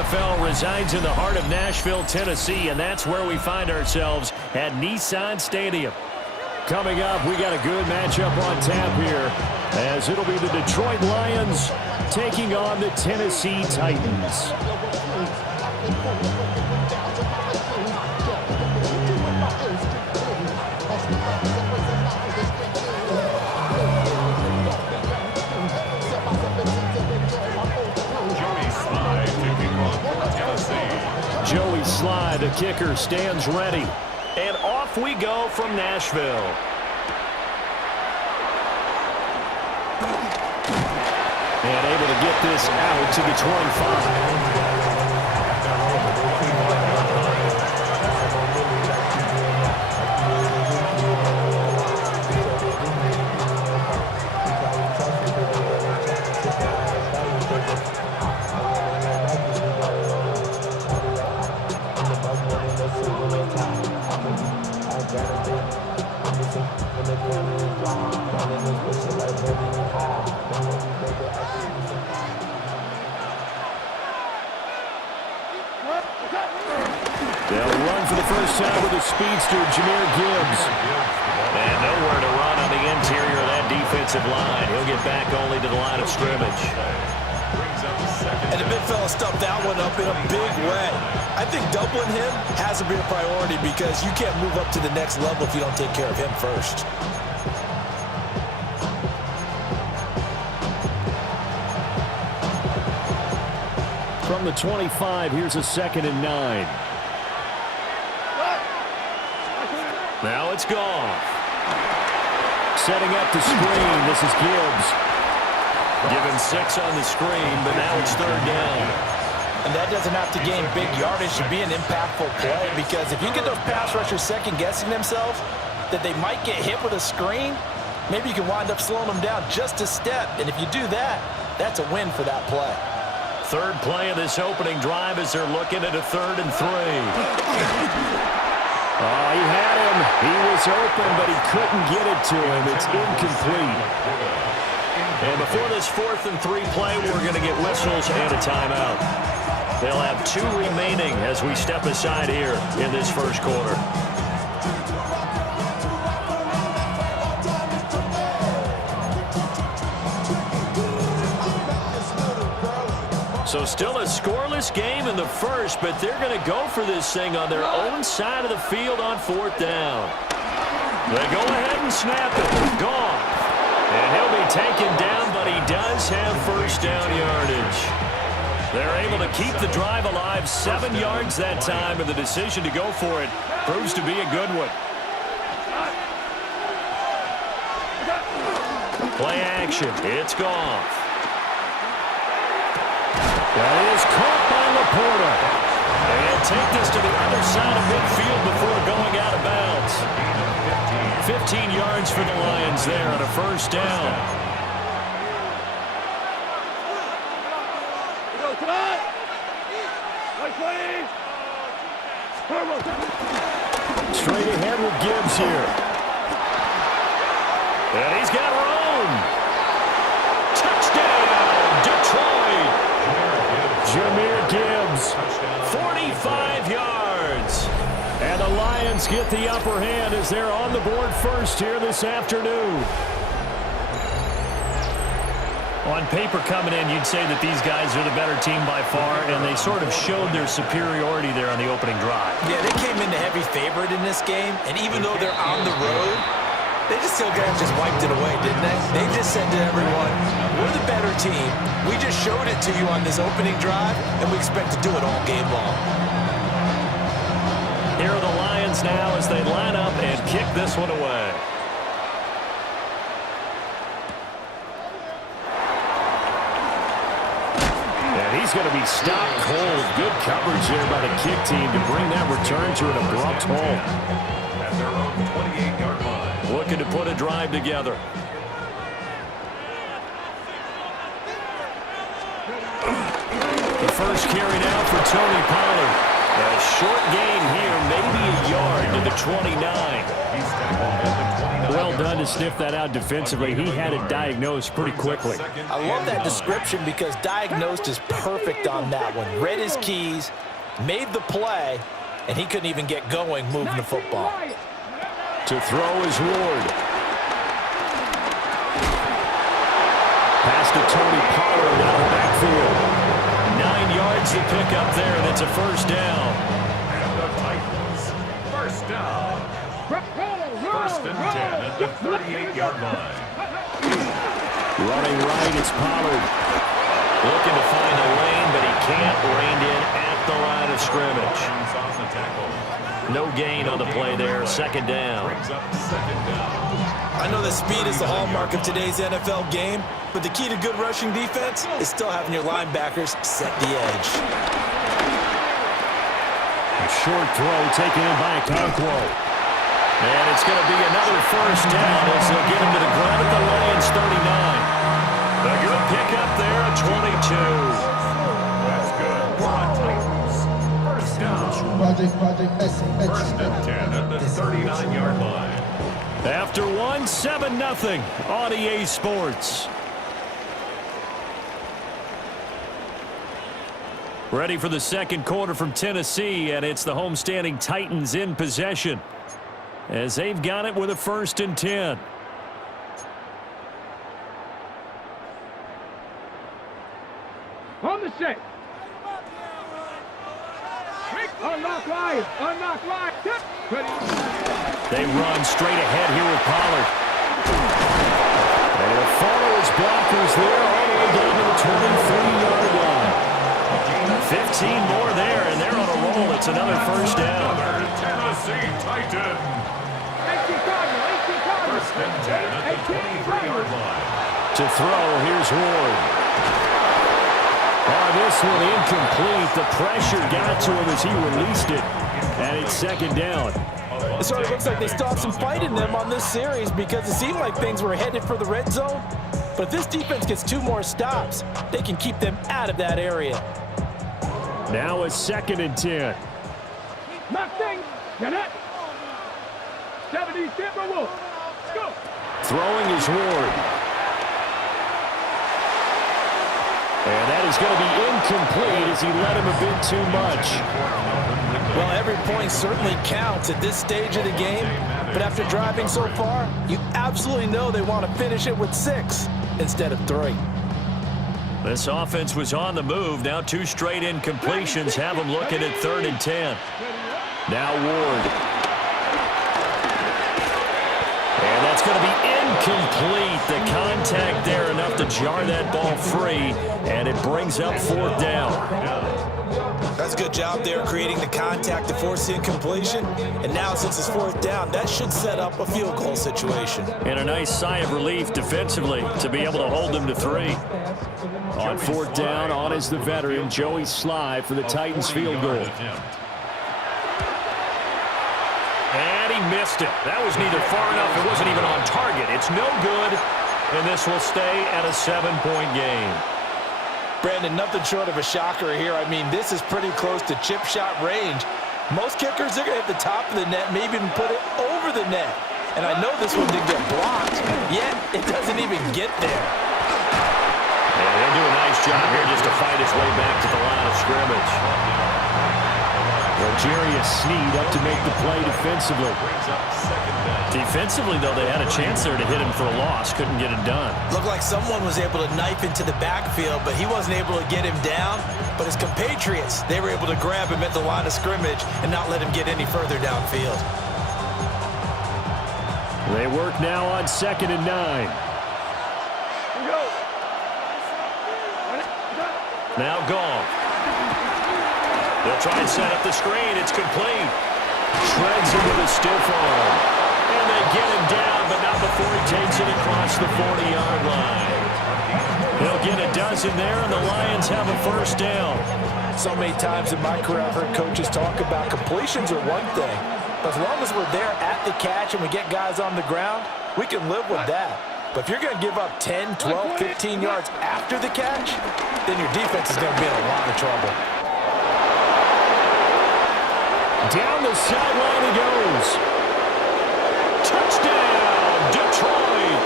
NFL resides in the heart of Nashville, Tennessee, and that's where we find ourselves at Nissan Stadium. Coming up, we got a good matchup on tap here, as it'll be the Detroit Lions taking on the Tennessee Titans. Joey Sly, the kicker, stands ready. And off we go from Nashville. And able to get this out to the 25. They'll run for the first time with a speedster, Jahmyr Gibbs. And nowhere to run on the interior of that defensive line. He'll get back only to the line of scrimmage. And the big fella stuffed that one up in a big way. I think doubling him has to be a priority because you can't move up to the next level if you don't take care of him first. From the 25, here's a 2nd and 9. Now it's gone. Setting up the screen. This is Gibbs. Given 6 on the screen, but now it's 3rd down. And that doesn't have to gain big yardage to be an impactful play, because if you get those pass rushers second-guessing themselves that they might get hit with a screen, maybe you can wind up slowing them down just a step. And if you do that, that's a win for that play. 3rd play of this opening drive as they're looking at a 3rd and 3. Oh, he had him. He was open, but he couldn't get it to him. It's incomplete. And before this 4th and 3 play, we're going to get whistles and a timeout. They'll have 2 remaining as we step aside here in this first quarter. So still a scoreless game in the first, but they're going to go for this thing on their own side of the field on 4th down. They go ahead and snap it. Gone. And he'll be taken down, but he does have first down yardage. They're able to keep the drive alive, 7 yards that time, and the decision to go for it proves to be a good one. Play action. It's gone. That is caught by Laporta. And take this to the other side of midfield before going out of bounds. 15 yards for the Lions there on a first down. Straight ahead with Gibbs here. And he's got room. Touchdown, Detroit. Jahmyr Gibbs, 45 yards. And the Lions get the upper hand as they're on the board first here this afternoon. On paper coming in, you'd say that these guys are the better team by far, and they sort of showed their superiority there on the opening drive. Yeah, they came in the heavy favorite in this game, and even though they're on the road, they just still got just wiped it away, didn't they? They just said to everyone, we're the better team. We just showed it to you on this opening drive, and we expect to do it all game long. Here are the Lions now as they line up and kick this one away. And he's going to be stopped cold. Good coverage there by the kick team to bring that return to an abrupt halt. At their own 28-yard line. Looking to put a drive together. The first carry now for Tony Pollard. A short gain here, maybe a yard to the 29. Well done to sniff that out defensively. He had it diagnosed pretty quickly. I love that description because diagnosed is perfect on that one. Read his keys, made the play, and he couldn't even get going moving the football. To throw is Ward. Pass to Tony Pollard out of the backfield. 9 yards to pick up there, and it's a first down. And the Titans, first down. First and 10 at the 38-yard line. Running right, it's Pollard. Looking to find a lane, but he can't. Reined in at the line of scrimmage. Off the tackle. No gain on the play there. Second down. Brings up second down. I know that speed is the hallmark of today's NFL game, but the key to good rushing defense is still having your linebackers set the edge. A short throw taken in by Okonkwo. And it's going to be another first down as they'll get him to the ground at the Lions 39. A good pickup there at 22. That's good. Titans, first down. First and 10 at the 39-yard line. After one, 7-0 on EA Sports. Ready for the second quarter from Tennessee, and it's the homestanding Titans in possession as they've got it with a 1st and 10. On the set. Unlock line. Unlock line. Ready. They run straight ahead here with Pollard. And they'll follow his blockers there all the way down to the 23-yard line. 15 more there, and they're on a roll. It's another first down. Another Tennessee Titan. First and 10 at the 23-yard line. To throw, here's Ward. Oh, this one incomplete. The pressure got to him as he released it. And it's second down. It sort of looks like they still have some fight in them on this series because it seemed like things were headed for the red zone. But if this defense gets 2 more stops, they can keep them out of that area. Now a 2nd and 10. Nothing. Get it. 70 Timberwolves. Go. Throwing is Ward. And that is going to be incomplete as he let him a bit too much. Well, every point certainly counts at this stage of the game. But after driving so far, you absolutely know they want to finish it with 6 instead of 3. This offense was on the move. Now 2 straight incompletions have them looking at 3rd and 10. Now Ward. And that's going to be incomplete. The contact there enough to jar that ball free, and it brings up 4th down. That's a good job there creating the contact to force the incompletion. And now since it's 4th down, that should set up a field goal situation. And a nice sigh of relief defensively to be able to hold them to 3. On 4th down, on is the veteran, Joey Sly for the Titans field goal. And he missed it. That was neither far enough. It wasn't even on target. It's no good, and this will stay at a 7-point game. Brandon, nothing short of a shocker here. I mean, this is pretty close to chip shot range. Most kickers, they're going to hit the top of the net, maybe even put it over the net. And I know this one didn't get blocked, yet it doesn't even get there. Yeah, they'll do a nice job here just to fight his way back to the line of scrimmage. L'Jarius Sneed up to make the play defensively. Defensively, though, they had a chance there to hit him for a loss. Couldn't get it done. Looked like someone was able to knife into the backfield, but he wasn't able to get him down. But his compatriots, they were able to grab him at the line of scrimmage and not let him get any further downfield. They work now on 2nd and 9. Now gone. They'll try and set up the screen. It's complete. Shreds him with a stiff arm. And they get him down, but not before he takes it across the 40-yard line. He'll get a dozen there, and the Lions have a first down. So many times in my career I've heard coaches talk about completions are one thing. But as long as we're there at the catch and we get guys on the ground, we can live with that. But if you're going to give up 10, 12, 15 yards after the catch, then your defense is going to be in a lot of trouble. Down the sideline he goes. Touchdown, Detroit.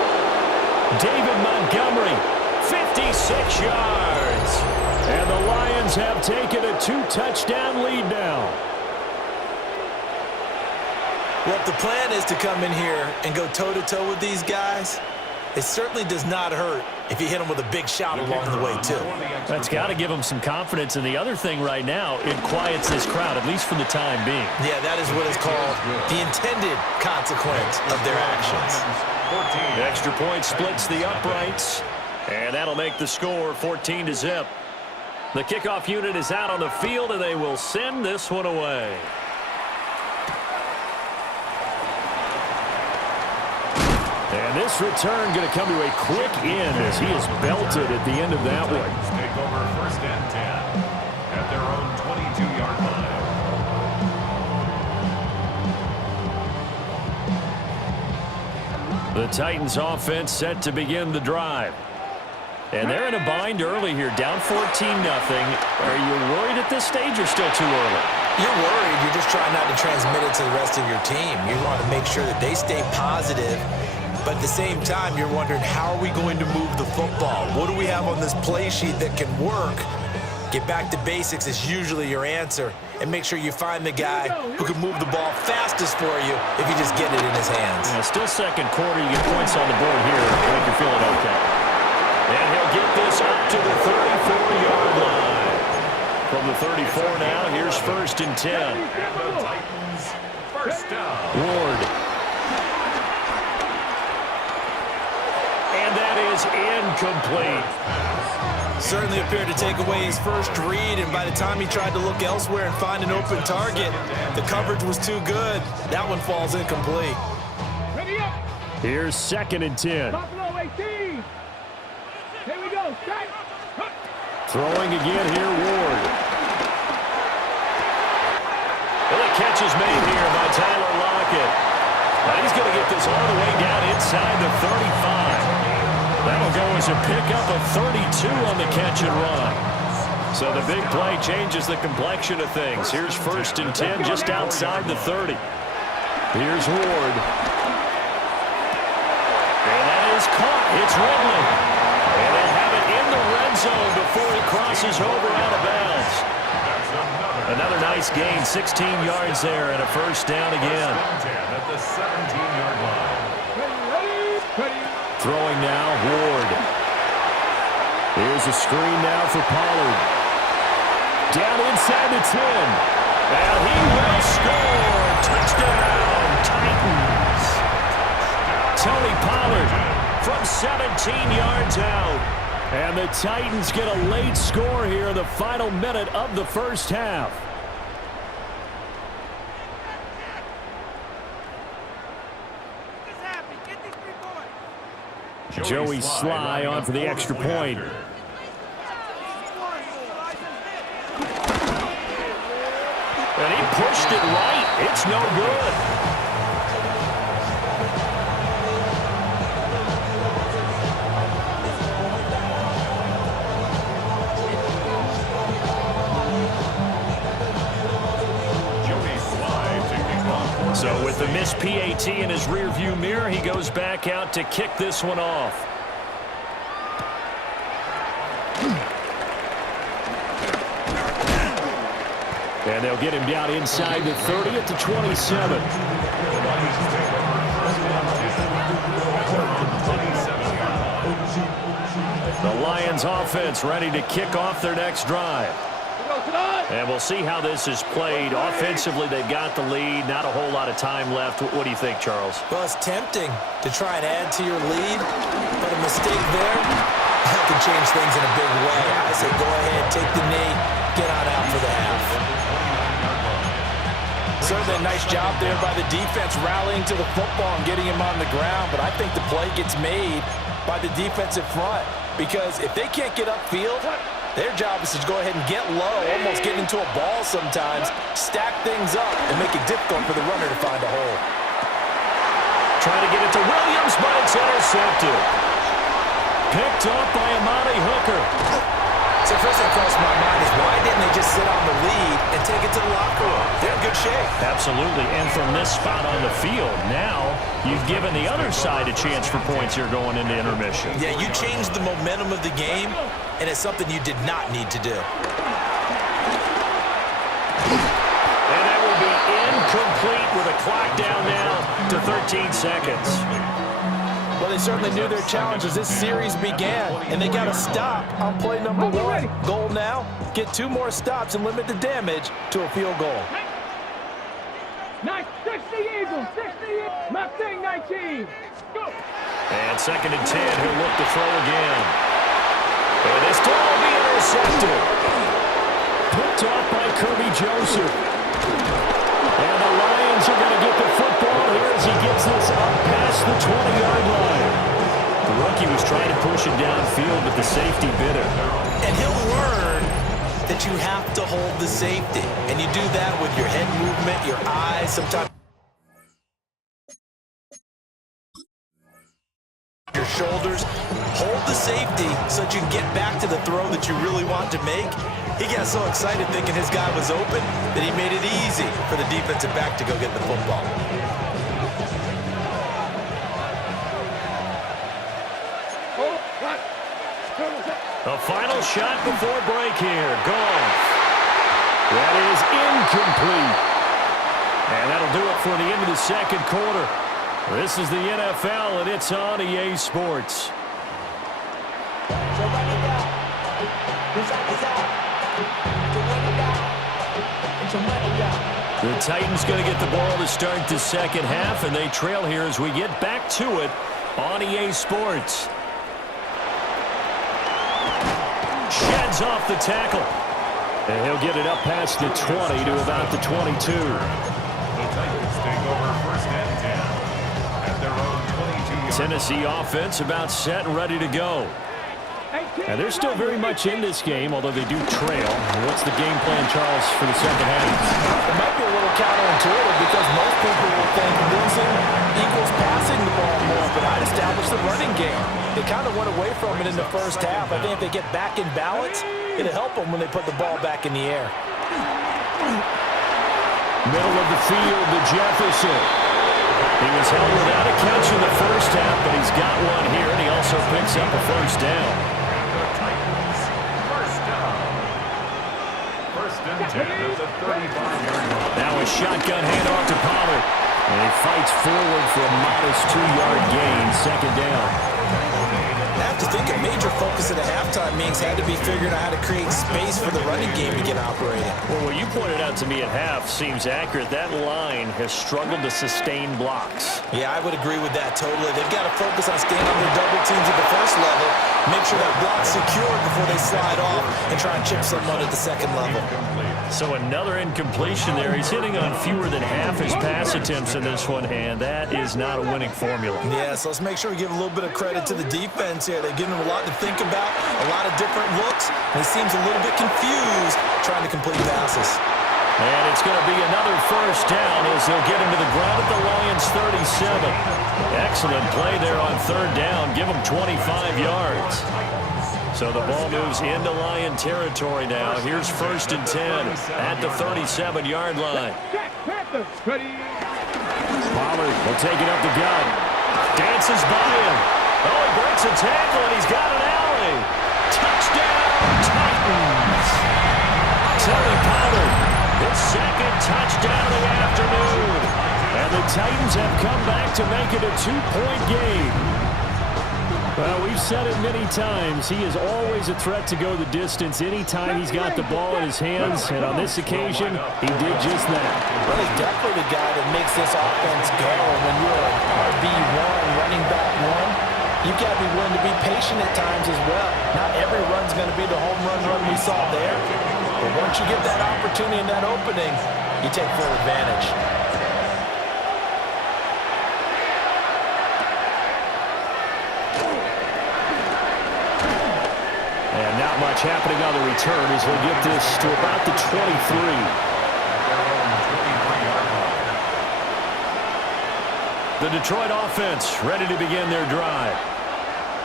David Montgomery, 56 yards. And the Lions have taken a 2-touchdown lead now. Well, if the plan is to come in here and go toe-to-toe with these guys, it certainly does not hurt if you hit them with a big shot along the way, too. That's got to give them some confidence. And the other thing right now, it quiets this crowd, at least for the time being. Yeah, that is what is called the intended consequence of their actions. The extra point splits the uprights, and that'll make the score 14-0. The kickoff unit is out on the field, and they will send this one away. And this return going to come to a quick end as he is belted at the end of that one. Take over 1st and 10 at their own 22-yard line. The Titans offense set to begin the drive. And they're in a bind early here, down 14-0. Are you worried at this stage or still too early? You're worried. You're just trying not to transmit it to the rest of your team. You want to make sure that they stay positive. But at the same time, you're wondering, how are we going to move the football? What do we have on this play sheet that can work? Get back to basics is usually your answer. And make sure you find the guy who can move the ball fastest for you if you just get it in his hands. Yeah, still second quarter. You get points on the board here. I think you're feeling okay. And he'll get this up to the 34-yard line. From the 34 now, here's 1st and 10. And the Titans, 1st down. Ward. And that is incomplete. Certainly appeared to take away his first read, and by the time he tried to look elsewhere and find an open target, the coverage was too good. That one falls incomplete. Ready up. Here's 2nd and 10. Buffalo 18. Here we go. Strike. Throwing again here, Ward. Well, the catch is made here by Tyler Lockett. Now he's going to get this all the way down inside the 35. That'll go as a pickup of 32 on the catch and run. So the big play changes the complexion of things. Here's 1st and 10 just outside the 30. Here's Ward. And that is caught. It's Ridley. And they'll have it in the red zone before he crosses over out of bounds. Another nice gain, 16 yards there, and a 1st down again. At the 17-yard line. Ready. Throwing now, Ward. Here's a screen now for Pollard. Down inside the 10. And he will score. Touchdown, Titans. Tony Pollard from 17 yards out. And the Titans get a late score here in the final minute of the 1st half. Joey Sly on for the extra point. And he pushed it right. It's no good. So with the missed PAT in his rearview mirror, he goes back out to kick this one off. And they'll get him down inside the 30 at the 27. The Lions offense ready to kick off their next drive. And we'll see how this is played. Offensively, they've got the lead. Not a whole lot of time left. What do you think, Charles? Well, it's tempting to try and add to your lead, but a mistake there, that can change things in a big way. I say go ahead, take the knee, get on out for the half. Certainly a nice job there by the defense rallying to the football and getting him on the ground, but I think the play gets made by the defensive front because if they can't get upfield, their job is to go ahead and get low, almost get into a ball sometimes, stack things up, and make it difficult for the runner to find a hole. Trying to get it to Williams, but it's intercepted. Picked up by Amani Hooker. So first thing that crossed my mind is why didn't they just sit on the lead and take it to the locker room? They're in good shape. Absolutely, and from this spot on the field, now you've given the other side a chance for points here going into intermission. Yeah, you changed the momentum of the game, and it's something you did not need to do. And that will be incomplete with a clock down now to 13 seconds. Well, they certainly knew their challenge as this series began, and they got to stop on play number one. Goal now, get 2 more stops and limit the damage to a field goal. Nice, 60 Eagles, 60 Eagles. Mustang 19. Go. And 2nd and 10, he'll look to throw again. And this ball will be intercepted. Picked off by Kirby Joseph. And the Lions are going to get the football here as he gets this up past the 20-yard line. The rookie was trying to push it downfield, but the safety bit him. And he'll learn that you have to hold the safety. And you do that with your head movement, your eyes, sometimes your shoulders. Hold the safety so that you can get back to the throw that you really want to make. He got so excited thinking his guy was open that he made it easy for the defensive back to go get the football. A final shot before break here. Gone. That is incomplete. And that'll do it for the end of the 2nd quarter. This is the NFL, and it's on EA Sports. The Titans going to get the ball to start the 2nd half, and they trail here as we get back to it on EA Sports. Sheds off the tackle. And he'll get it up past the 20 to about the 22. The Titans take over 1st and 10 at their own 22-yard line. Tennessee offense about set and ready to go. And they're still very much in this game, although they do trail. What's the game plan, Charles, for the 2nd half? It might be a little counterintuitive because most people will think losing equals passing the ball more, but I'd establish the running game. They kind of went away from it in the 1st half. I think if they get back in balance, it'll help them when they put the ball back in the air. Middle of the field to Jefferson. He was held without a catch in the 1st half, but he's got one here, and he also picks up a 1st down. Now a shotgun handoff to Pollard. And he fights forward for a modest 2-yard gain, 2nd down. I have to think a major focus at the halftime means had to be figuring out how to create space for the running game to get operating. Well, what you pointed out to me at half seems accurate. That line has struggled to sustain blocks. Yeah, I would agree with that totally. They've got to focus on staying under double teams at the 1st level, make sure that block's secured before they slide off, and try and chip someone at the 2nd level. So another incompletion there. He's hitting on fewer than half his pass attempts in this one, and that is not a winning formula. Yeah, so let's make sure we give a little bit of credit to the defense here. They've given him a lot to think about, a lot of different looks, and he seems a little bit confused trying to complete passes. And it's going to be another 1st down as they'll get him to the ground at the Lions' 37. Excellent play there on 3rd down. Give him 25 yards. So the ball moves into Lion territory now. Here's 1st and 10 at the 37-yard line. Pollard will take it up the gut. Dances by him. Oh, he breaks a tackle, and he's got an alley. Touchdown, Titans. Terry Pollard, his 2nd touchdown of the afternoon. And the Titans have come back to make it a 2-point game. Well, we've said it many times. He is always a threat to go the distance anytime he's got the ball in his hands. And on this occasion, he did just that. Well, he's definitely the guy that makes this offense go. When you're an RB1, running back 1, you've got to be willing to be patient at times as well. Not every run's going to be the home run we saw there. But once you get that opportunity and that opening, you take full advantage. And not much happening on the return as he'll get this to about the 23. The Detroit offense ready to begin their drive.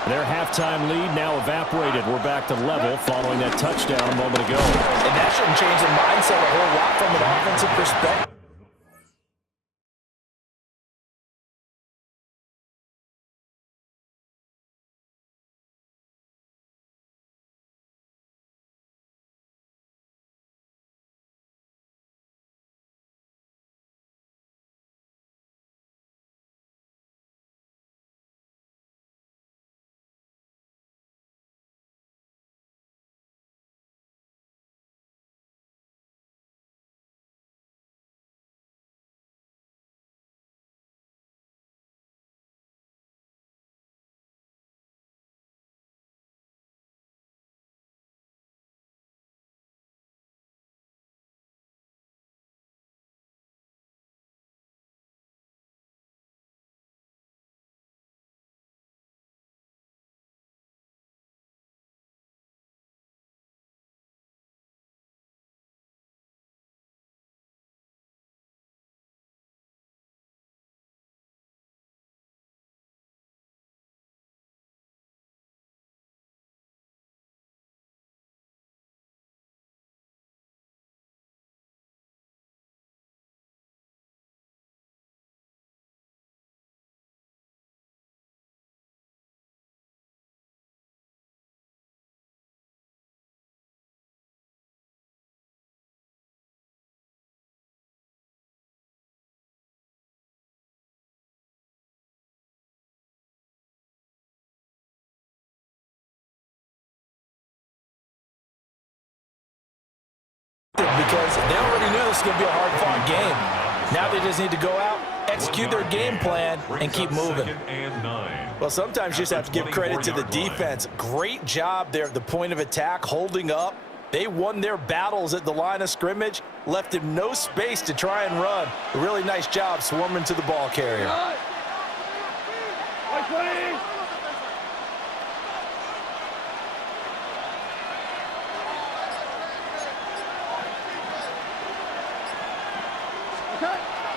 Their halftime lead now evaporated. We're back to level following that touchdown a moment ago. And that shouldn't change the mindset a whole lot from an offensive perspective. because they already knew this was going to be a hard-fought game. Now they just need to go out, execute their game plan, and keep moving. Well, sometimes you just have to give credit to the defense. Great job there at the point of attack, holding up. They won their battles at the line of scrimmage, left him no space to try and run. A really nice job swarming to the ball carrier.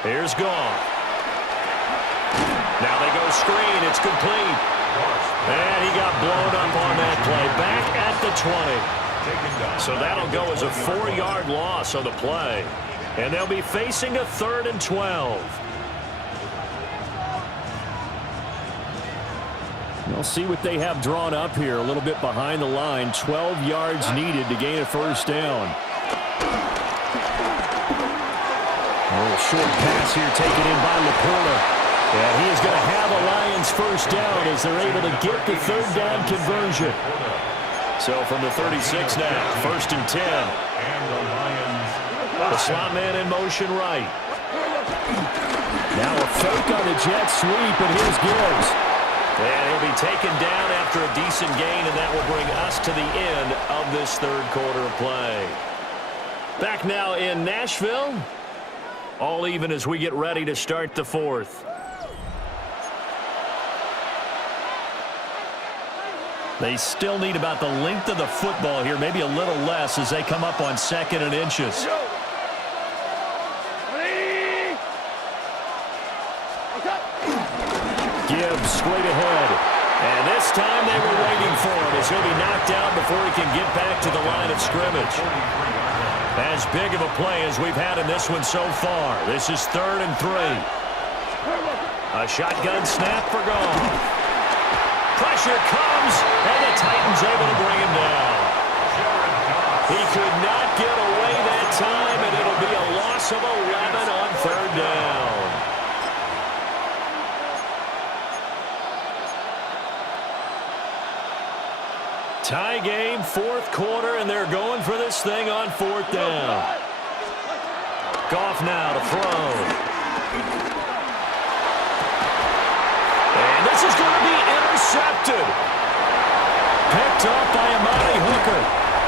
Here's Goff. Now they go screen. It's complete. And he got blown up on that play. Back at the 20. So that'll go as a 4-yard loss on the play. And they'll be facing a 3rd and 12. We'll see what they have drawn up here. A little bit behind the line. 12 yards needed to gain a first down. A little short pass here taken in by Laporta. And he is going to have a Lions first down as they're able to get the 3rd down conversion. So from the 36 now, 1st and 10. The slot man in motion right. Now a fake on the jet sweep, and here's Gibbs. And he'll be taken down after a decent gain, and that will bring us to the end of this 3rd quarter of play. Back now in Nashville. All even as we get ready to start the 4th. They still need about the length of the football here, maybe a little less as they come up on 2nd and inches. Gibbs straight ahead. And this time they were waiting for him as he'll be knocked out before he can get back to the line of scrimmage. As big of a play as we've had in this one so far. This is 3rd and 3. A shotgun snap for Goff. Pressure comes, and the Titans able to bring him down. He could not get away that time, and it'll be a loss of 11 on 3rd down. Tie game, 4th quarter, and they're going for this thing on 4th down. Goff now to throw. And this is going to be intercepted. Picked up by Amani Hooker.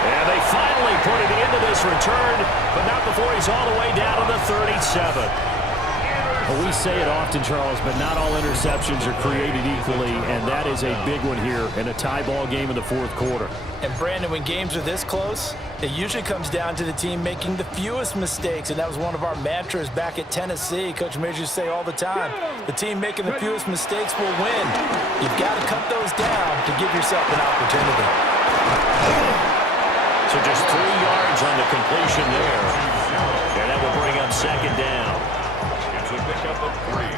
And they finally put it into this return, but not before he's all the way down to the 37. Well, we say it often, Charles, but not all interceptions are created equally, and that is a big one here in a tie ball game in the 4th quarter. And, Brandon, when games are this close, it usually comes down to the team making the fewest mistakes, and that was one of our mantras back at Tennessee. Coach Majors used to say all the time, the team making the fewest mistakes will win. You've got to cut those down to give yourself an opportunity. So just 3 yards on the completion there, and that will bring up 2nd down. A pickup of 3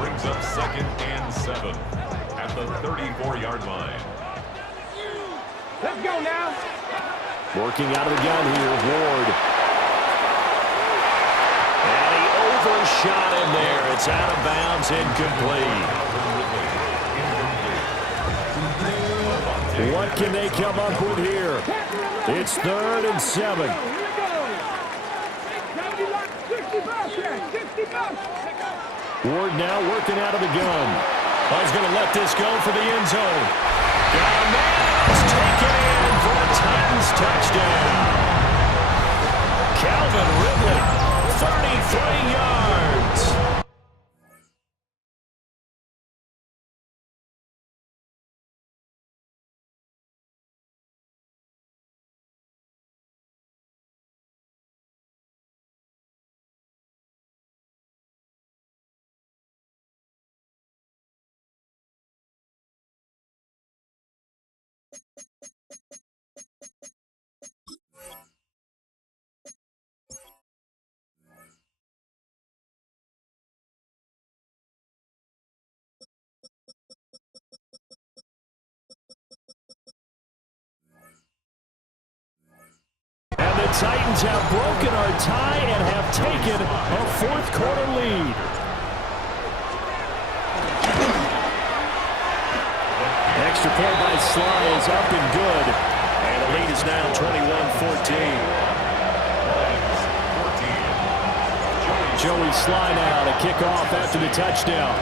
brings up 2nd and 7 at the 34-yard line. Let's go now. Working out of the gun here, Ward. And he overshot him there. It's out of bounds, incomplete. What can they come up with here? It's 3rd and 7. Ward now working out of the gun. He's going to let this go for the end zone. Got a man. It's taken in for a Titans touchdown. Calvin Ridley, 33 yards. And the Titans have broken our tie and have taken a 4th quarter lead. Extra point by Sly is up and good. And the lead is now 21-14. Joey Sly now to kick off after the touchdown.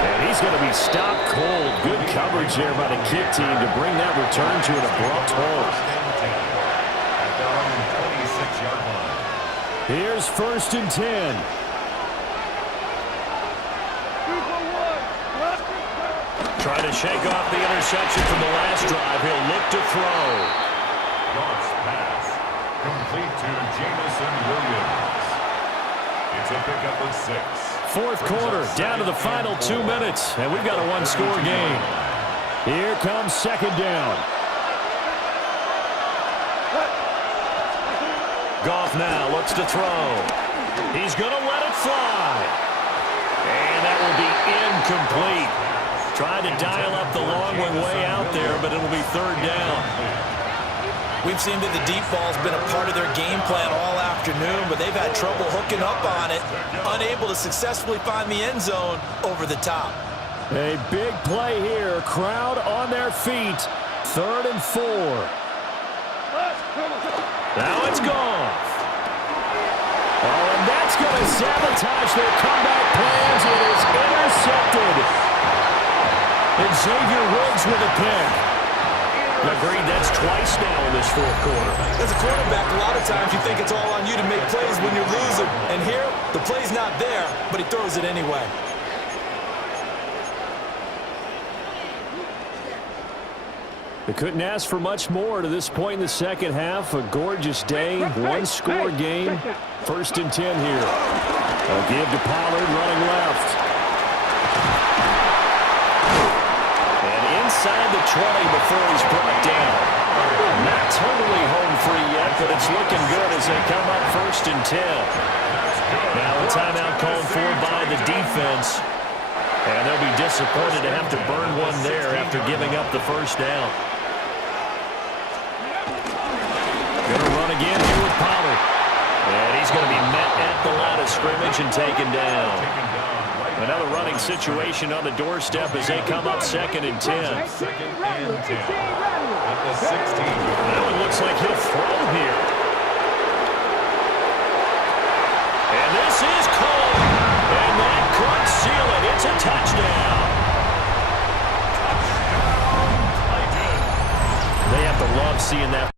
And he's going to be stopped cold. Good coverage there by the kick team to bring that return to an abrupt halt. At their own 26-yard line. Here's 1st and 10. Trying to shake off the interception from the last drive. He'll look to throw. Goff's pass. Complete to Jamison Williams. It's a pickup of 6. Fourth quarter, down to the final 2 minutes, and we've got a one-score game. Here comes 2nd down. Goff now looks to throw. He's going to let it fly. And that will be incomplete. Trying to dial up the long one way out there, but it'll be 3rd down. We've seen that the deep ball's been a part of their game plan all afternoon, but they've had trouble hooking up on it, unable to successfully find the end zone over the top. A big play here. Crowd on their feet. 3rd and 4. Now it's gone. Oh, and that's going to sabotage their comeback plans. It is intercepted. And Xavier Woods with a pick. Agreed, that's twice now in this 4th quarter. As a quarterback, a lot of times you think it's all on you to make plays when you're losing. And here, the play's not there, but he throws it anyway. They couldn't ask for much more to this point in the second half. A gorgeous day, one-score game. 1st and 10 here. They'll give to Pollard running left. And inside the 20 before he's brought down. Not totally home free yet, but it's looking good as they come up 1st and 10. Now a timeout called for by the defense. And they'll be disappointed to have to burn one there after giving up the 1st down. Going to run again here with Pollard. And he's going to be met at the line of scrimmage and taken down. Another running situation on the doorstep as they come up 2nd and 10. 2nd and 10. At the 16. That one looks like he'll throw here. And this is caught. And that could seal it. It's a touchdown. They have to love seeing that.